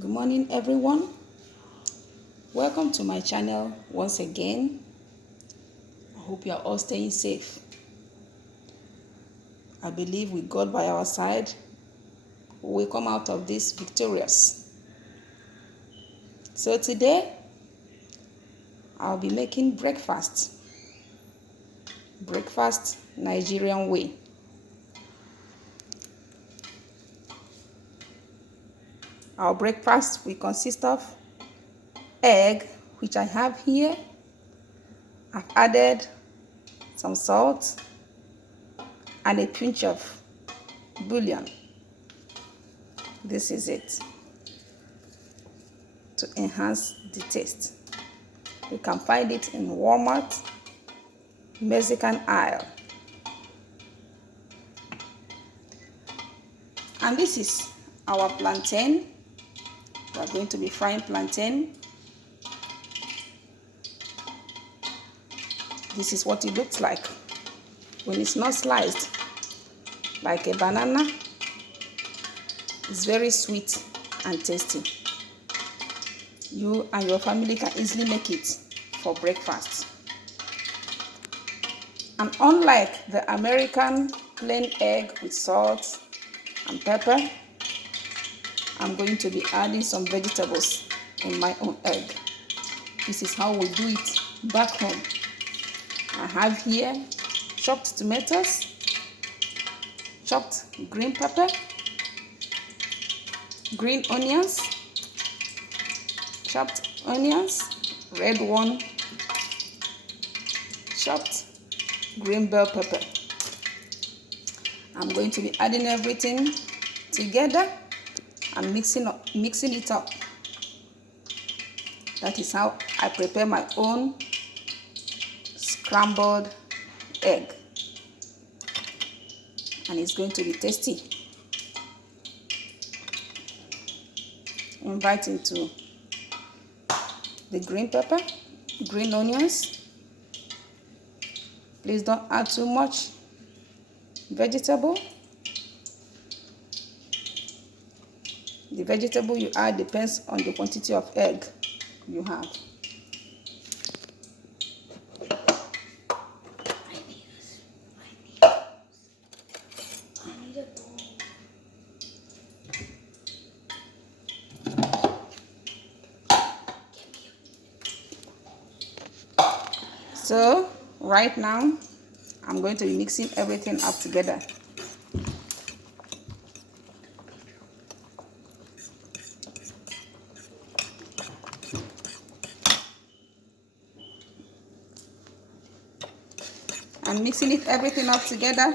Good morning, everyone. Welcome to my channel once again. I hope you are all staying safe. I believe with God by our side, we will come out of this victorious. So today, I'll be making breakfast Nigerian way. Our breakfast will consist of egg, which I have here. I've added some salt and a pinch of bouillon. This is it to enhance the taste. You can find it in Walmart, Mexican aisle. And this is our plantain. We are going to be frying plantain. This is what it looks like when it's not sliced like a banana. It's very sweet and tasty. You and your family can easily make it for breakfast. And unlike the American plain egg with salt and pepper, I'm going to be adding some vegetables in my own egg. This is how we do it back home. I have here chopped tomatoes, chopped green pepper, green onions, chopped onions, red one, chopped green bell pepper. I'm going to be adding everything together and mixing it up. That is how I prepare my own scrambled egg, and it's going to be tasty. Invite into the green pepper, green onions. Please don't add too much vegetable. The vegetable you add depends on the quantity of egg you have. So right now, I'm going to be mixing everything up together. I'm mixing everything up together.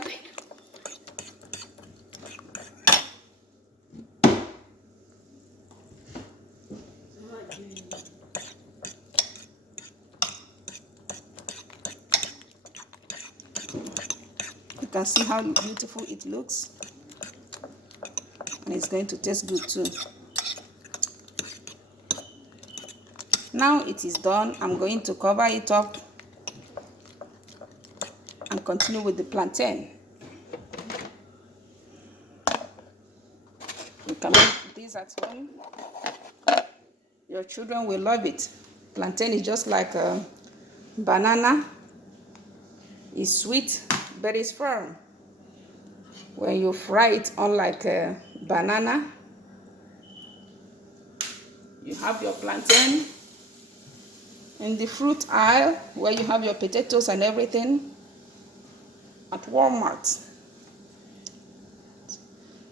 You can see how beautiful it looks, and it's going to taste good too. Now it is done. I'm going to cover it up and continue with the plantain. You can make this at home. Your children will love it. Plantain is just like a banana. It's sweet, but it's firm. When you fry it, unlike a banana, you have your plantain in the fruit aisle where you have your potatoes and everything at Walmart.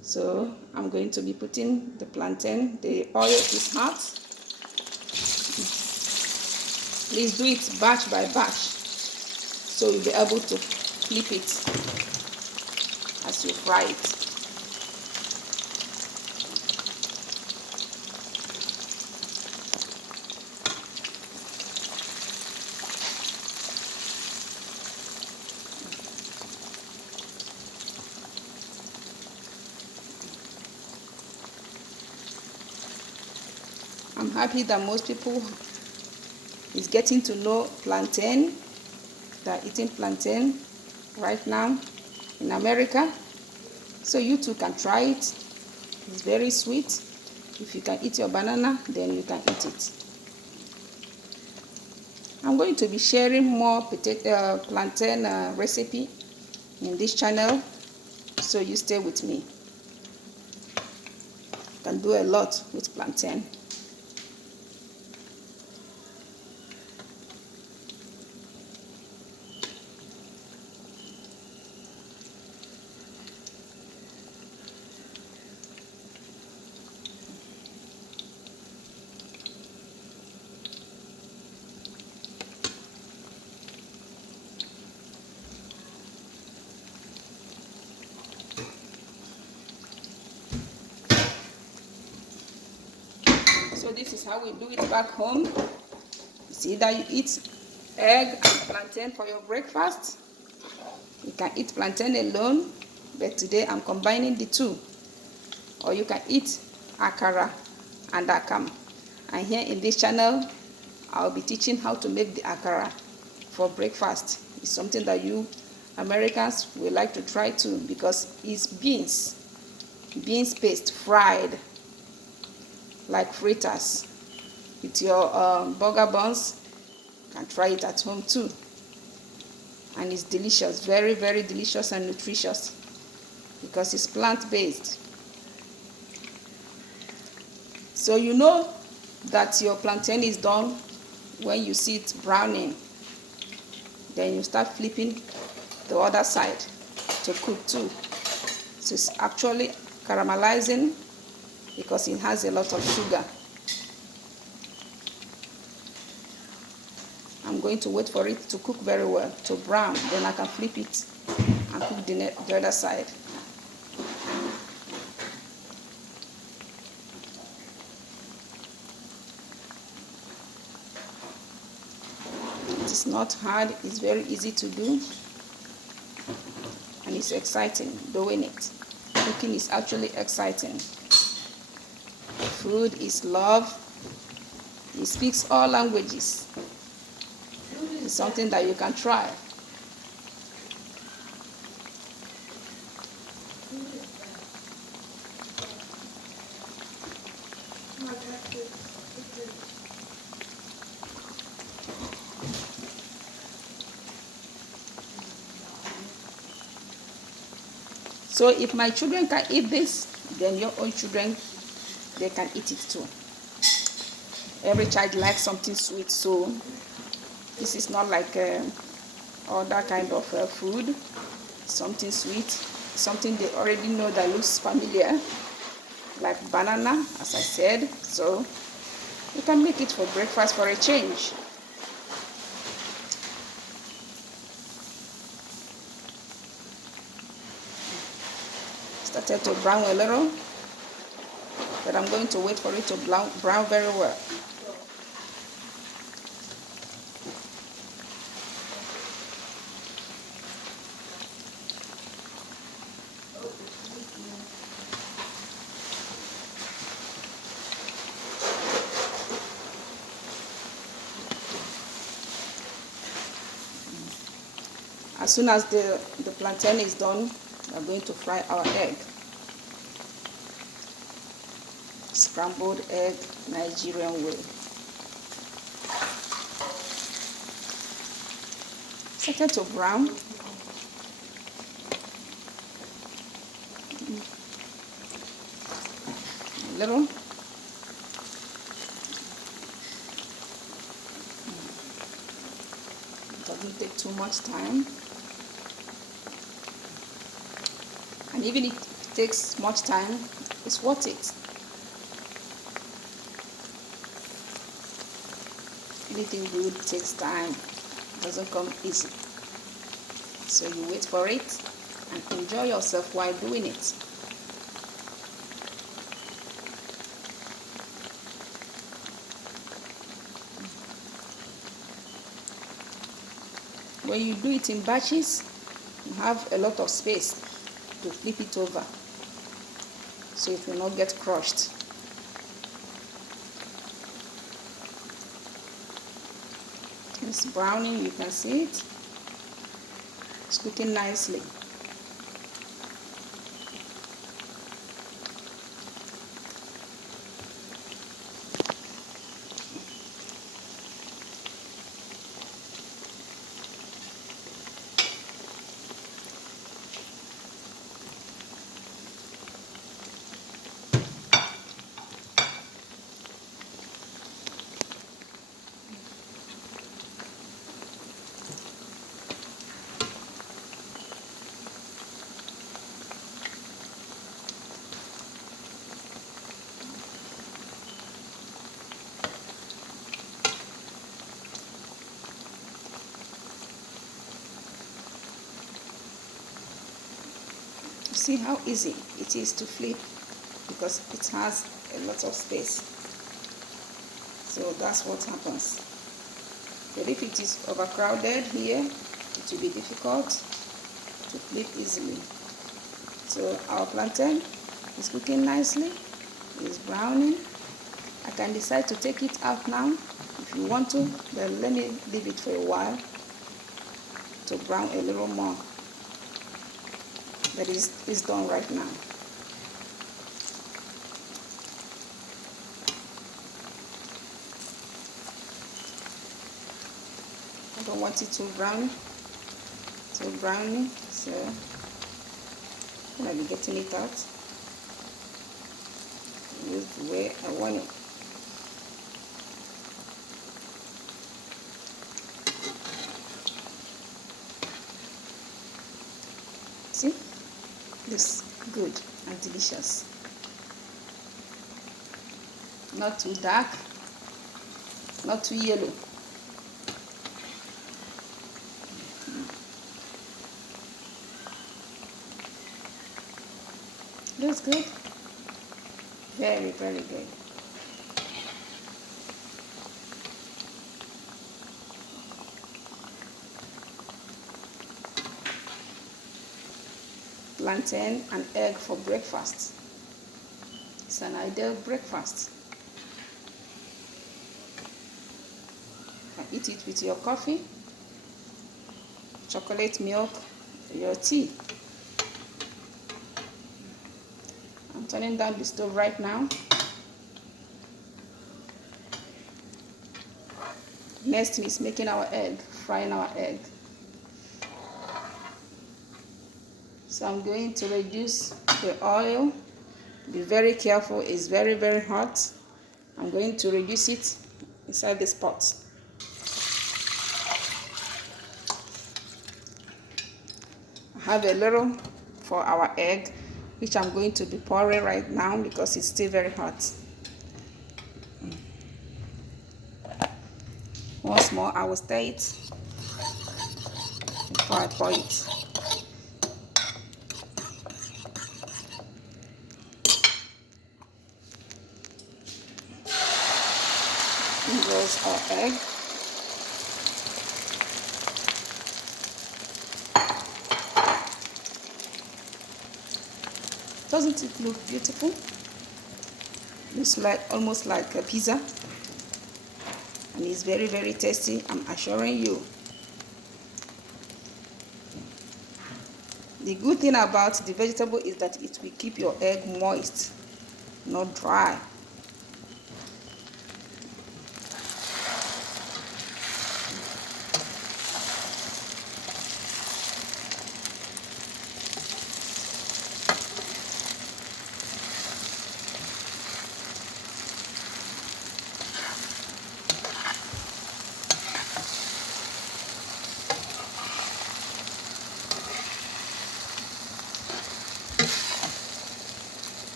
So I'm going to be putting the plantain. The oil is hot. Please do it batch by batch so you'll be able to flip it as you fry it. I'm happy that most people is getting to know plantain. They're eating plantain right now in America. So you too can try it. It's very sweet If you can eat your banana, then you can eat it. I'm going to be sharing more plantain recipe in this channel, so you stay with me. You can do a lot with plantain. So this is how we do it back home. You see that you eat egg and plantain for your breakfast. You can eat plantain alone, but today I'm combining the two. Or you can eat akara and akam. And here in this channel, I'll be teaching how to make the akara for breakfast. It's something that you Americans will like to try too, because it's beans paste fried like fritters with your burger buns. You can try it at home too, and it's delicious, very very delicious and nutritious, because it's plant-based. So you know that your plantain is done when you see it browning. Then you start flipping the other side to cook too. So it's actually caramelizing because it has a lot of sugar. I'm going to wait for it to cook very well, to brown. Then I can flip it and cook the other side. It is not hard, it's very easy to do, and it's exciting doing it. Cooking is actually exciting. Food is love. It speaks all languages. It's something that you can try. So if my children can eat this, then your own children, they can eat it too. Every child likes something sweet, so this is not like other kind of food. Something sweet, something they already know that looks familiar, like banana, as I said. So you can make it for breakfast for a change. Started to brown a little, but I'm going to wait for it to brown very well. As soon as the plantain is done, we're going to fry our egg. Scrambled egg, Nigerian way. Started to brown. A little. It doesn't take too much time. And even if it takes much time, it's worth it. Anything good takes time, it doesn't come easy. So you wait for it and enjoy yourself while doing it. When you do it in batches, you have a lot of space to flip it over, so it will not get crushed. It's browning, you can see it. It's cooking nicely. see how easy it is to flip because it has a lot of space. So that's what happens. But if it is overcrowded here, it will be difficult to flip easily. So our plantain is cooking nicely. It's browning. I can decide to take it out now if you want to, then let me leave it for a while to brown a little more. But it's done right now. I don't want it too browny, so I'm going to be getting it out. Use the way I want it. See? Looks good and delicious. Not too dark, not too yellow. Looks good. Very, very good. Plantain and egg for breakfast. It's an ideal breakfast. You can eat it with your coffee, chocolate milk, your tea. I'm turning down the stove right now. Next is making our egg, frying our egg. So I'm going to reduce the oil. Be very careful, it's very, very hot. I'm going to reduce it inside this pot. I have a little for our egg, which I'm going to be pouring right now because it's still very hot. Once more, I will stir it before I pour it. Here goes our egg. Doesn't it look beautiful? Looks like almost like a pizza, and it's very, very tasty, I'm assuring you. The good thing about the vegetable is that it will keep your egg moist, not dry.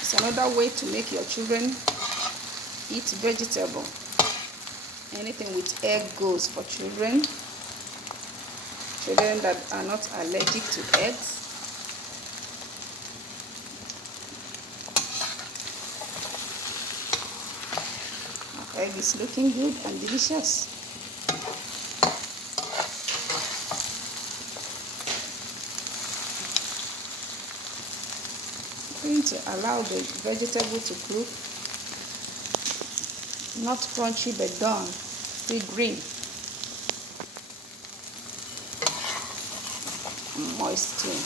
It's another way to make your children eat vegetable. Anything with egg goes for children. Children that are not allergic to eggs. Our egg is looking good and delicious. I'm going to allow the vegetable to cook. Not crunchy but done, still green and moist too.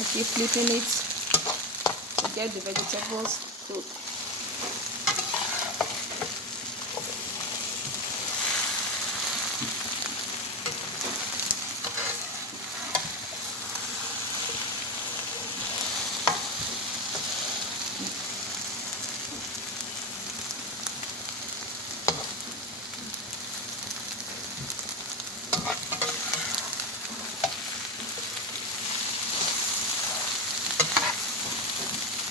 I keep flipping it to get the vegetables cooked.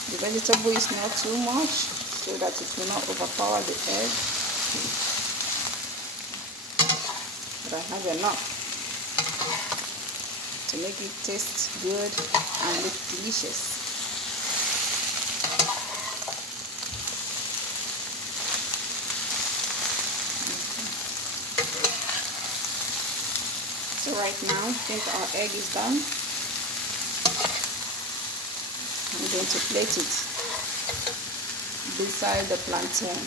The vegetable is not too much, so that it will not overpower the egg. But I have enough to make it taste good and look delicious. So right now, I think our egg is done. I'm going to plate it beside the plantain.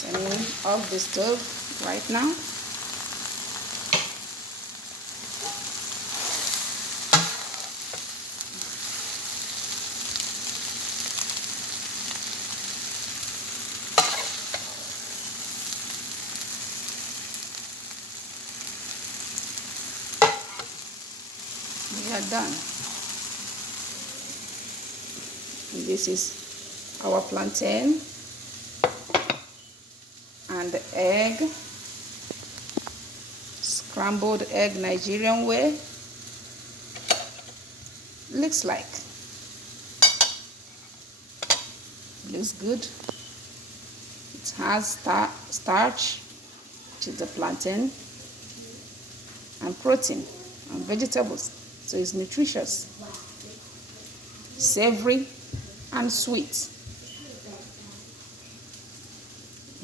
Turning off the stove right now. We are done. And this is our plantain and the egg, scrambled egg Nigerian way. Looks like. Looks good. It has starch, which is the plantain, and protein and vegetables. So it's nutritious, savory, and sweet.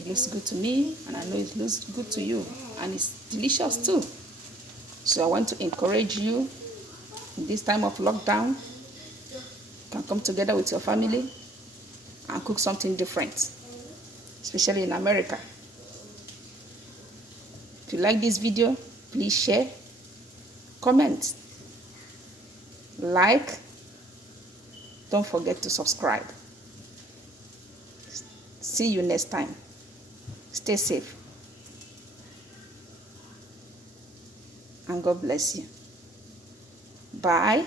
It looks good to me, and I know it looks good to you, and it's delicious too. So I want to encourage you in this time of lockdown. You can come together with your family and cook something different, especially in America. If you like this video, please share, comment, like. Don't forget to subscribe. See you next time. Stay safe. And God bless you. Bye.